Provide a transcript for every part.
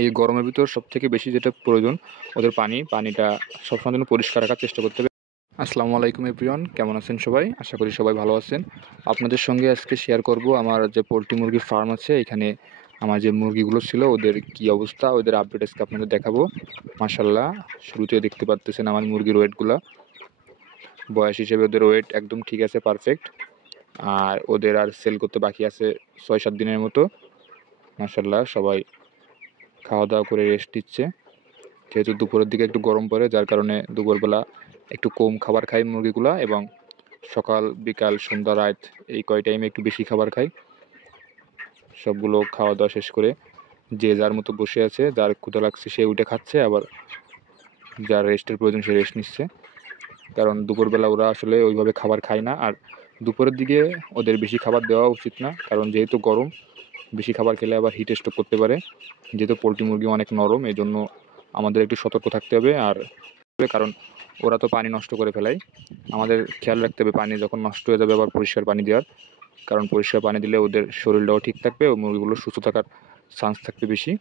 এই গরমের ভিতর সবথেকে বেশি যেটা প্রয়োজন ওদের পানিটা সবসময় জন্য পরিষ্কার রাখার চেষ্টা করতে হবে। আসসালামু আলাইকুম এভরিওয়ান, কেমন আছেন সবাই? আশা করি সবাই ভালো আছেন। আপনাদের সঙ্গে আজকে শেয়ার করব আমার যে পোলট্রি মুরগির ফার্ম আছে, এখানে আমার যে মুরগিগুলো ছিল ওদের কি অবস্থা, ওদের আপডেট আজকে আপনাদের দেখাবো। মাশাল্লাহ, শুরুতে দেখতে পাচ্ছেন আমার মুরগির ওয়েটগুলো, বয়স হিসেবে ওদের ওয়েট একদম ঠিক আছে, পারফেক্ট। আর ওদের আর সেল করতে বাকি আছে 6-7 দিনের মতো। মাশাল্লাহ, সবাই খাওয়া দাওয়া করে রেস্ট দিচ্ছে, যেহেতু দুপুরের দিকে একটু গরম পড়ে, যার কারণে দুপুরবেলা একটু কম খাবার খায় মুরগিগুলা, এবং সকাল বিকাল সন্ধ্যা রাত এই কয় টাইমে একটু বেশি খাবার খায়। সবগুলো খাওয়া দাওয়া শেষ করে যে যার মতো বসে আছে, যার ক্ষুধা লাগছে সে উঠে খাচ্ছে, আবার যার রেস্টের প্রয়োজন সে রেস্ট নিচ্ছে। কারণ দুপুরবেলা ওরা আসলে ওইভাবে খাবার খায় না, আর দুপুরের দিকে ওদের বেশি খাবার দেওয়া উচিত না, কারণ যেহেতু গরম, বেশি খাবার খেলে আবার হিট স্ট্রোক করতে পারে। যেহেতু পোলট্রি মুরগি অনেক নরম, এই জন্য আমাদের একটু সতর্ক থাকতে হবে। আর কারণ ওরা তো পানি নষ্ট করে ফেলায়, আমাদের খেয়াল রাখতে হবে পানি যখন নষ্ট হয়ে যাবে আবার পরিষ্কার পানি দেওয়ার। কারণ পরিষ্কার পানি দিলে ওদের শরীরটাও ঠিক থাকবে ও মুরগিগুলো সুস্থ থাকার চান্স থাকবে বেশি।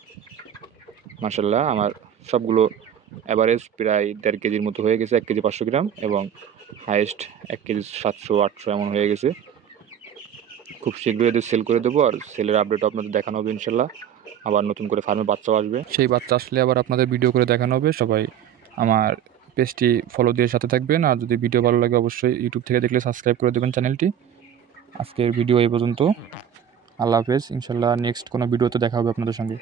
মাশাল্লাহ, আমার সবগুলো অ্যাভারেজ প্রায় 1.5 কেজির মতো হয়ে গেছে, 1 কেজি 500 গ্রাম, এবং হাইয়েস্ট 1 কেজি 700-800 এমন হয়ে গেছে। খুব শীঘ্রই এদের সেল করে দেবো, আর সেলের আপডেট আপনাদের দেখানো হবে ইনশাল্লাহ। আবার নতুন করে ফার্মে বাচ্চাও আসবে, সেই বাচ্চা আসলে আবার আপনাদের ভিডিও করে দেখানো হবে। সবাই আমার পেজটি ফলো দিয়ে সাথে থাকবেন, আর যদি ভিডিও ভালো লাগে অবশ্যই ইউটিউব থেকে দেখলে সাবস্ক্রাইব করে দেবেন চ্যানেলটি। আজকের ভিডিও এই পর্যন্ত, আল্লাহ হাফেজ। ইনশাল্লাহ নেক্সট কোনো ভিডিওতে দেখা হবে আপনাদের সঙ্গে।